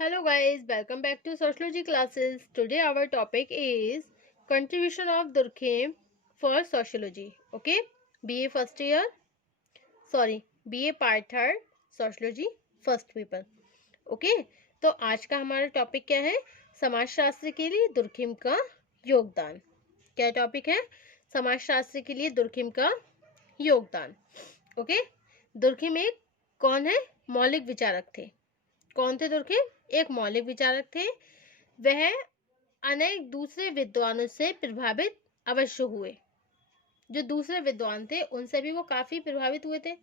Hello guys, welcome back to sociology classes. Today our topic is contribution of Durkheim for sociology. Okay, BA first year, BA part third, sociology first paper. Okay, तो आज का हमारा topic क्या है? समाजशास्त्र के लिए Durkheim का योगदान. क्या टॉपिक है? समाजशास्त्र के लिए दुर्खिम का योगदान. ओके, दुर्खिम एक कौन है? मौलिक विचारक थे. कौन थे दुर्खिम? एक मौलिक विचारक थे. वह अनेक दूसरे विद्वानों से प्रभावित अवश्य हुए. जो दूसरे विद्वान थे उनसे भी वो काफी प्रभावित हुए थे,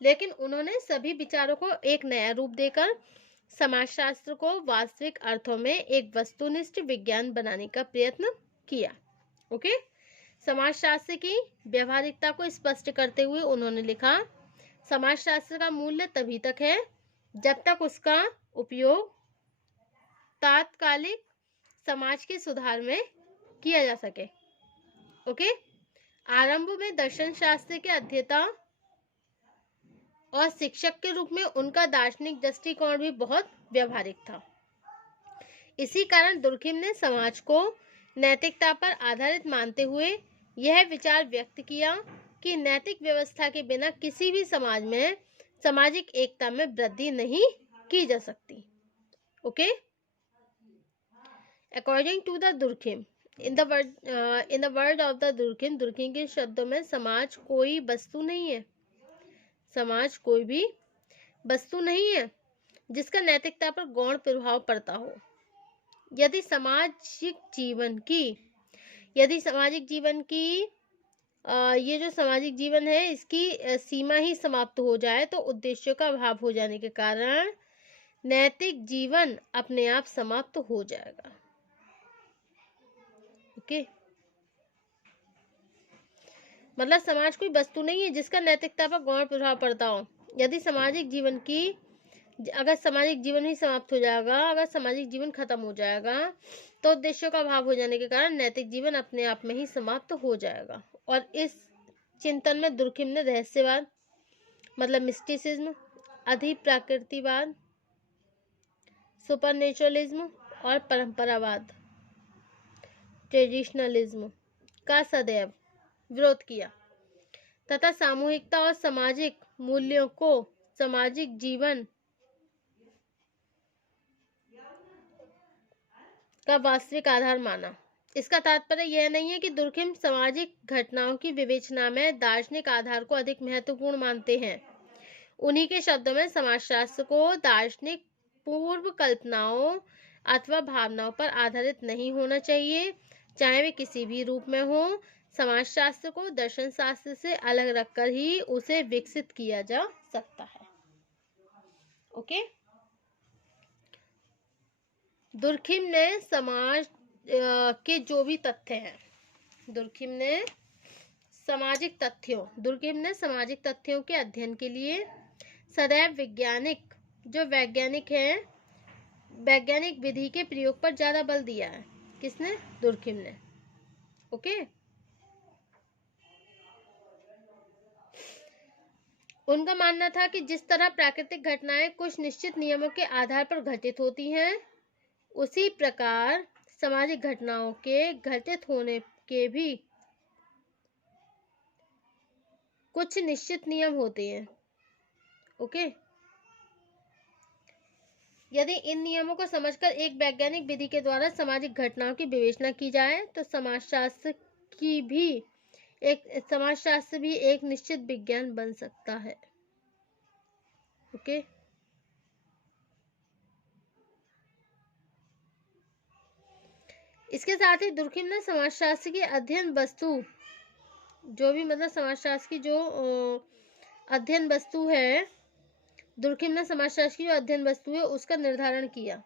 लेकिन उन्होंने सभी विचारों को एक नया रूप देकर समाजशास्त्र को वास्तविक अर्थों में एक वस्तुनिष्ठ विज्ञान बनाने का प्रयत्न किया. ओके, समाजशास्त्र की व्यवहारिकता को स्पष्ट करते हुए उन्होंने लिखा, समाजशास्त्र का मूल्य तभी तक है जब तक उसका उपयोग तात्कालिक समाज के सुधार में किया जा सके. ओके, आरंभ में दर्शन शास्त्र के अध्येता और शिक्षक के रूप में उनका दार्शनिक दृष्टिकोण भी बहुत व्यवहारिक था. इसी कारण दुर्खिम ने समाज को नैतिकता पर आधारित मानते हुए यह विचार व्यक्त किया कि नैतिक व्यवस्था के बिना किसी भी समाज में सामाजिक एकता में वृद्धि नहीं की जा सकती. Okay, according to the Durkheim, in the word of the Durkheim, Durkheim के शब्दों में समाज कोई वस्तु नहीं है. समाज कोई भी वस्तु नहीं है जिसका नैतिकता पर गौण प्रभाव पड़ता हो. यदि सामाजिक जीवन की ये जो सामाजिक जीवन है इसकी सीमा ही समाप्त हो जाए तो उद्देश्यों का अभाव हो जाने के कारण नैतिक जीवन अपने आप समाप्त हो जाएगा. ओके, मतलब समाज कोई वस्तु नहीं है जिसका नैतिकता पर गौण प्रभाव पड़ता हो. यदि अगर सामाजिक जीवन ही समाप्त हो जाएगा, अगर सामाजिक जीवन खत्म हो जाएगा तो उद्देश्यों का अभाव हो जाने के कारण नैतिक जीवन अपने आप में ही समाप्त हो जाएगा. और इस चिंतन में दुर्खिम ने रहस्यवाद मतलब मिस्टिसिज्म, अधिप्राकृतिवाद, सुपरनेचुरलिज्म और परंपरावाद ट्रेडिशनलिज्म का सदैव विरोध किया तथा सामूहिकता और सामाजिक मूल्यों को सामाजिक जीवन का वास्तविक आधार माना. इसका तात्पर्य यह नहीं है कि दुर्खिम सामाजिक घटनाओं की विवेचना में दार्शनिक आधार को अधिक महत्वपूर्ण मानते हैं. उन्हीं के शब्दों में समाजशास्त्र को दार्शनिक पूर्व कल्पनाओं अथवा भावनाओं पर आधारित नहीं होना चाहिए, चाहे वे किसी भी रूप में हो. समाजशास्त्र को दर्शन शास्त्र से अलग रखकर ही उसे विकसित किया जा सकता है. ओके, दुर्खिम ने समाज के जो भी तथ्य हैं, दुर्खिम ने सामाजिक तथ्यों के अध्ययन के लिए सदैव वैज्ञानिक विधि के प्रयोग पर ज्यादा बल दिया है. किसने? दुर्खिम ने. ओके, उनका मानना था कि जिस तरह प्राकृतिक घटनाएं कुछ निश्चित नियमों के आधार पर घटित होती हैं, उसी प्रकार सामाजिक घटनाओं के घटित होने के भी कुछ निश्चित नियम होते हैं. ओके, यदि इन नियमों को समझकर एक वैज्ञानिक विधि के द्वारा सामाजिक घटनाओं की विवेचना की जाए तो समाजशास्त्र भी एक निश्चित विज्ञान बन सकता है. ओके, इसके साथ ही दुर्खिम ने समाजशास्त्र की अध्ययन वस्तु जो भी मतलब समाजशास्त्र की जो अध्ययन वस्तु है, दुर्खिम ने समाजशास्त्र की जो अध्ययन वस्तु है उसका निर्धारण किया.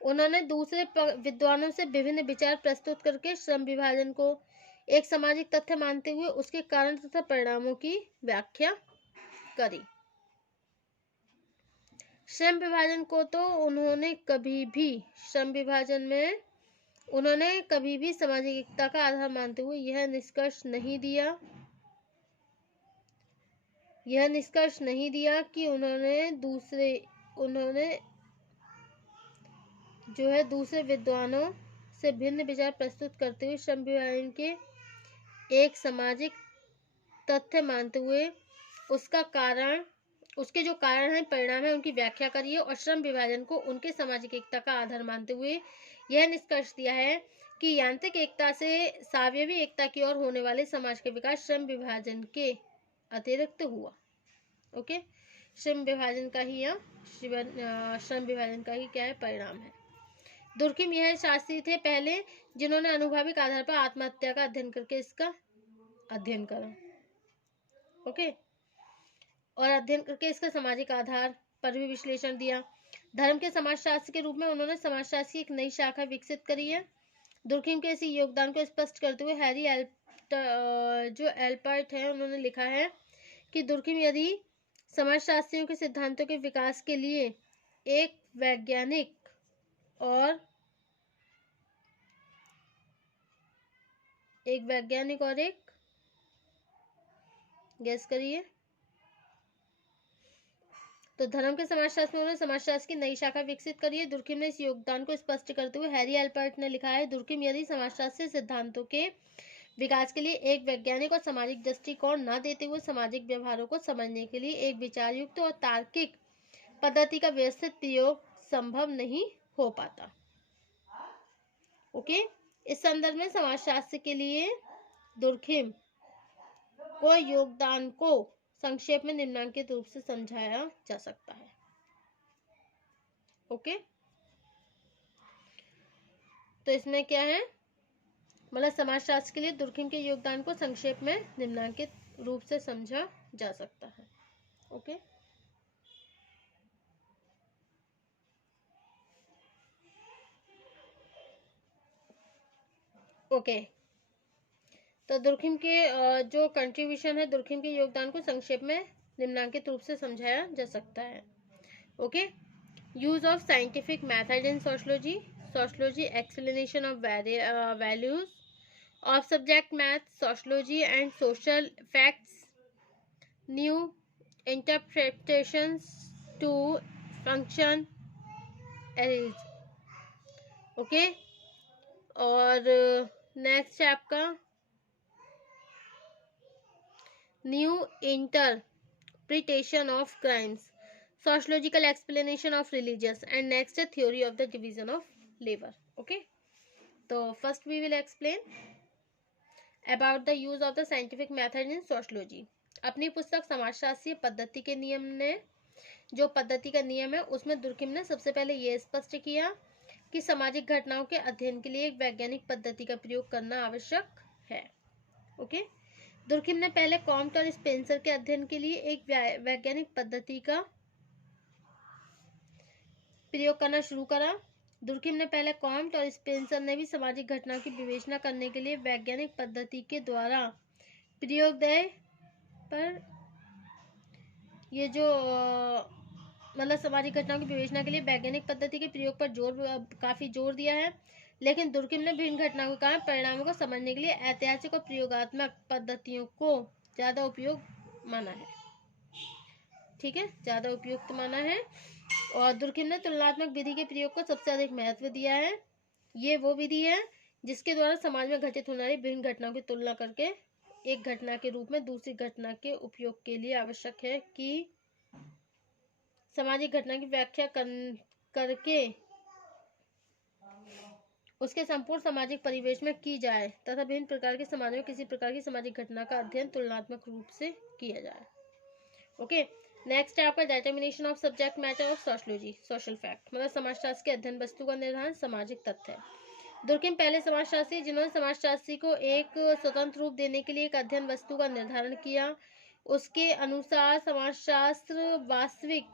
उन्होंने दूसरे विद्वानों से विभिन्न विचार प्रस्तुत करके श्रम विभाजन को एक सामाजिक तथ्य मानते हुए उसके कारण तथा परिणामों की व्याख्या करी. श्रम विभाजन को तो उन्होंने कभी भी सामाजिक एकता का आधार मानते हुए यह निष्कर्ष नहीं दिया कि उन्होंने जो है दूसरे विद्वानों से भिन्न विचार प्रस्तुत करते हुए श्रम विभाजन के एक सामाजिक तथ्य मानते हुए उसके जो कारण है, परिणाम है, उनकी व्याख्या करिए और श्रम विभाजन को उनके सामाजिक एकता का आधार मानते हुए यह निष्कर्ष दिया है कि यांत्रिक एकता से सावयवी एकता की ओर होने वाले समाज का विकास श्रम विभाजन के अतिरिक्त हुआ। ओके, श्रम विभाजन का ही क्या है, परिणाम है। दुर्खिम यह शास्त्री थे पहले जिन्होंने अनुभविक आधार पर आत्महत्या का अध्ययन करके इसका अध्ययन करा। ओके, और अध्ययन करके इसका सामाजिक आधार पर भी विश्लेषण दिया। धर्म के समाजशास्त्र के रूप में उन्होंने समाजशास्त्र की एक नई शाखा विकसित करी है। दुर्खिम के इसी योगदान को स्पष्ट करते हुए हैरी एल्पर्ट है, उन्होंने लिखा है कि दुर्खिम यदि समाजशास्त्रियों के सिद्धांतों के विकास के लिए एक वैज्ञानिक और एक गैस करिए, तो धर्म के समाजशास्त्र में उन्होंने समाजशास्त्र की नई शाखा विकसित करी है। दुर्खिम ने इस योगदान को स्पष्ट करते हुए हैरी एल्पर्ट ने लिखा है, दुर्खिम यदि समाजशास्त्र सिद्धांतों के विकास के लिए एक वैज्ञानिक और सामाजिक दृष्टिकोण न देते हुए सामाजिक व्यवहारों को समझने के लिए एक विचारयुक्त और तार्किक पद्धति का व्यवस्थित प्रयोग संभव नहीं हो पाता। ओके, इस संदर्भ में समाजशास्त्र के लिए दुर्खिम को योगदान को संक्षेप में निम्नलिखित रूप से समझाया जा सकता है। ओके, तो इसमें क्या है, मतलब समाजशास्त्र के लिए दुर्खिम के योगदान को संक्षेप में निम्नलिखित रूप से समझा जा सकता है। ओके, ओके, तो दुर्खिम के जो कंट्रीब्यूशन है, दुर्खिम के योगदान को संक्षेप में निम्नलिखित रूप से समझाया जा सकता है। Okay, use of scientific method in sociology, sociology explanation of values of subject math, sociology and social facts, new interpretations to function as, okay, और नेक्स्ट है आपका new interpretation of crimes, sociological explanation of religious and next है theory of the division of labour. Okay, तो first we will explain about the use of the scientific method in sociology. अपनी पुस्तक समाजशास्त्रीय पद्धति के नियम ने जो पद्धति का नियम है उसमें दुर्खिम ने सबसे पहले यह स्पष्ट किया कि सामाजिक घटनाओं के अध्ययन के लिए एक वैज्ञानिक पद्धति का प्रयोग करना आवश्यक है। ओके, दुर्खिम ने पहले कॉम्ट और स्पेंसर के अध्ययन के लिए एक वैज्ञानिक पद्धति का प्रयोग करना शुरू करा। दुर्खिम ने पहले कॉम्ट और स्पेंसर ने भी सामाजिक घटनाओं की विवेचना करने के लिए वैज्ञानिक पद्धति के द्वारा प्रयोगदेय पर ये जो मतलब सामाजिक घटनाओं की विवेचना के लिए वैज्ञानिक पद्धति के प्रयोग पर काफी जोर दिया है। लेकिन दुर्खिम ने भिन्न घटनाओं के कारण परिणामों को समझने के लिए ऐतिहासिक और प्रयोगात्मक पद्धतियों को ज्यादा उपयोग माना है। ठीक है, ज्यादा उपयुक्त माना है। और दुर्खिम ने तुलनात्मक विधि के प्रयोग को सबसे अधिक महत्व दिया है। ये वो विधि है जिसके द्वारा समाज में घटित होने वाली विभिन्न घटनाओं की तुलना करके एक घटना के रूप में दूसरी घटना के उपयोग के लिए आवश्यक है कि सामाजिक घटना की व्याख्या करके उसके संपूर्ण सामाजिक परिवेश में की जाए तथा विभिन्न प्रकार के समाज में किसी प्रकार की सामाजिक घटना का अध्ययन तुलनात्मक रूप से किया जाए। ओके, नेक्स्ट है आपका determination of subject matter of sociology, social fact, मतलब समाजशास्त्र के अध्ययन वस्तु का निर्धारण सामाजिक तथ्य है। दुर्खिम पहले समाजशास्त्री जिन्होंने समाजशास्त्री को एक स्वतंत्र रूप देने के लिए एक अध्ययन वस्तु का निर्धारण किया। उसके अनुसार समाजशास्त्र वास्तविक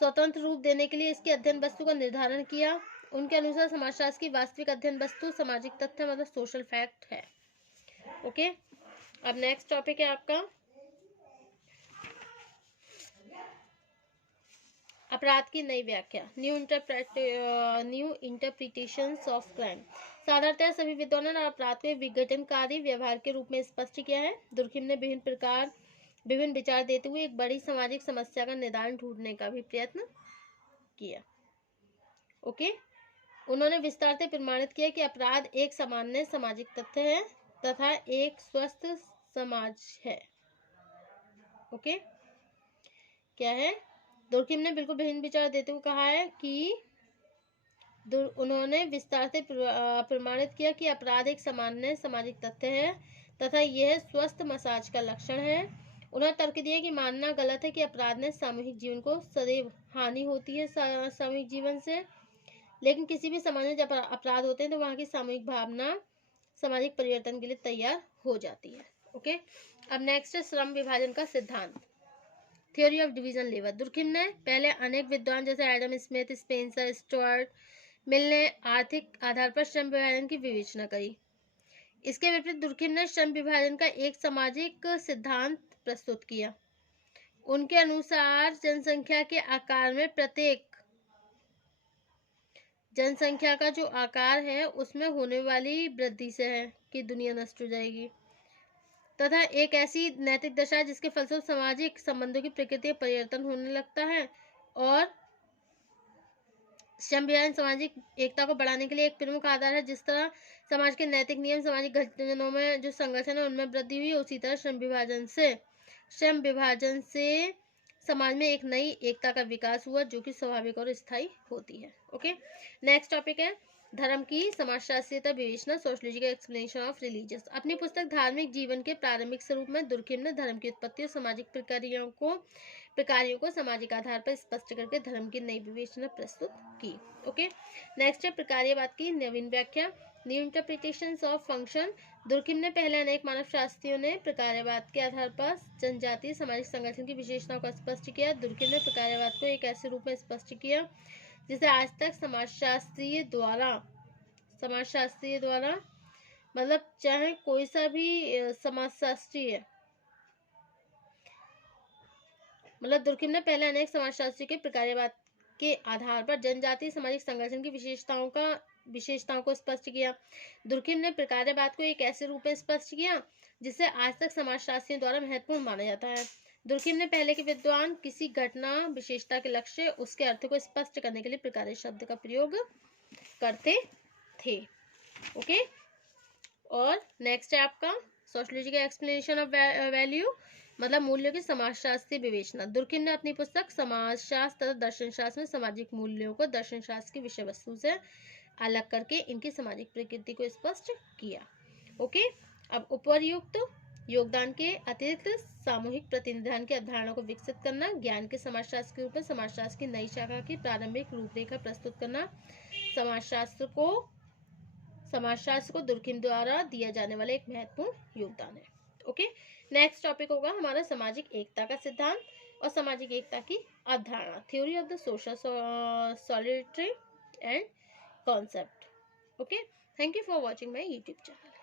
स्वतंत्र रूप देने के लिए इसके अध्ययन वस्तु का निर्धारण किया। उनके अनुसार समाजशास्त्र की वास्तविक अध्ययन वस्तु सामाजिक तथ्य मतलब सोशल फैक्ट है। ओके, अब नेक्स्ट टॉपिक है आपका अपराध की नई व्याख्या, न्यू इंटरप्रिटेशंस ऑफ क्राइम। साधारणतः सभी विद्वानों ने अपराध को विघटनकारी व्यवहार के रूप में स्पष्ट किया है। दुर्खिम ने विभिन्न विचार देते हुए एक बड़ी सामाजिक समस्या का निदान ढूंढने का भी प्रयत्न किया। ओके, उन्होंने विस्तार से प्रमाणित किया कि अपराध एक सामान्य सामाजिक तथ्य है तथा एक स्वस्थ समाज है। ओके, क्या है? दुर्खिम ने बिल्कुल भिन्न विचार देते हुए कहा है कि उन्होंने विस्तार से प्रमाणित किया कि अपराध एक सामान्य सामाजिक तथ्य है तथा यह स्वस्थ मसाज का लक्षण है। उन्होंने तर्क दिया कि मानना गलत है कि अपराध ने सामूहिक जीवन को सदैव हानि होती है सामूहिक जीवन से, लेकिन किसी भी समाज में जब अपराध होते हैं तो वहाँ की सामूहिक भावना सामाजिक परिवर्तन के लिए तैयार हो जाती है। ओके, अब नेक्स्ट है श्रम विभाजन का सिद्धांत, theory of division labour. Durkheim ने पहले अनेक विद्वान जैसे Adam Smith, Spencer, Stuart Mill ने आर्थिक आधार पर श्रम विभाजन की विवेचना करी। इसके विपरीत दुर्खिम ने श्रम विभाजन का एक सामाजिक सिद्धांत प्रस्तुत किया। उनके अनुसार जनसंख्या के आकार में प्रत्येक जनसंख्या का जो आकार है उसमें होने वाली वृद्धि से है कि दुनिया नष्ट हो जाएगी, तथा एक ऐसी नैतिक दशा है जिसके फलस्वरूप सामाजिक संबंधों की प्रकृति में परिवर्तन होने लगता है। और श्रम विभाजन सामाजिक एकता को बढ़ाने के लिए एक प्रमुख आधार है। जिस तरह समाज के नैतिक नियम सामाजिक घटनाओं में जो संगठन है उनमें वृद्धि हुई, उसी तरह श्रम विभाजन से समाज में एक नई एकता का विकास हुआ जो कि स्वाभाविक और स्थायी होती है। ओके, नेक्स्ट टॉपिक है धर्म की समाजशास्त्रीयता विवेचना, सोशलॉजी का एक्सप्लेनेशन ऑफ रिलीजियस। अपनी पुस्तक धार्मिक जीवन के प्रारंभिक स्वरूप में दुर्खिम ने धर्म की उत्पत्ति और सामाजिक प्रक्रियाओं को सामाजिक आधार पर स्पष्ट करके धर्म की नई विवेचना प्रस्तुत की। ओके, नेक्स्ट है प्रकार्यवाद की नवीन व्याख्या, new interpretations of function. Durkheim ने पहले अनेक मानव शास्त्रियों ने प्रकार्यवाद के आधार पर जनजातीय सामाजिक संगठन की विशेषताओं को स्पष्ट किया। दुर्खिम ने प्रकार्यवाद को एक ऐसे रूप में स्पष्ट किया जिसे आज तक समाजशास्त्रीय द्वारा मतलब चाहे कोई सा भी समाजशास्त्रीय मतलब दुर्खिम ने पहले अनेक समाजशास्त्री के प्रकार्यवाद के आधार पर जनजातीय सामाजिक संगठन की विशेषताओं को स्पष्ट किया। दुर्खिम ने प्रकार्यवाद को एक ऐसे रूप में स्पष्ट किया जिसे आज तक समाजशास्त्रियों द्वारा महत्वपूर्ण माना जाता है। दुर्खिम ने पहले के विद्वान किसी घटना विशेषता के लक्ष्य उसके अर्थ को स्पष्ट करने के लिए प्रकार्य शब्द का प्रयोग करते थे। ओके, और नेक्स्ट है आपका सोशियोलॉजी का एक्सप्लेनेशन ऑफ वैल्यू, मतलब मूल्यों की समाजशास्त्रीय विवेचना। दुर्खिम ने अपनी पुस्तक समाजशास्त्र तथा दर्शनशास्त्र में सामाजिक मूल्यों को दर्शनशास्त्र की विषय वस्तु से अलग करके इनकी सामाजिक प्रकृति को स्पष्ट किया। ओके, अब उपर्युक्त योगदान के अतिरिक्त सामूहिक प्रतिनिधान की अवधारणा को विकसित करना, ज्ञान के समाजशास्त्र के रूप में समाजशास्त्र की नई शाखा की प्रारंभिक रूपरेखा प्रस्तुत करना, समाजशास्त्र को दुर्खिम द्वारा दिया जाने वाला एक महत्वपूर्ण योगदान है। ओके, नेक्स्ट टॉपिक होगा हमारा सामाजिक एकता का सिद्धांत और सामाजिक एकता की अवधारणा, theory of the social solidarity and concept. Okay, thank you for watching my YouTube channel.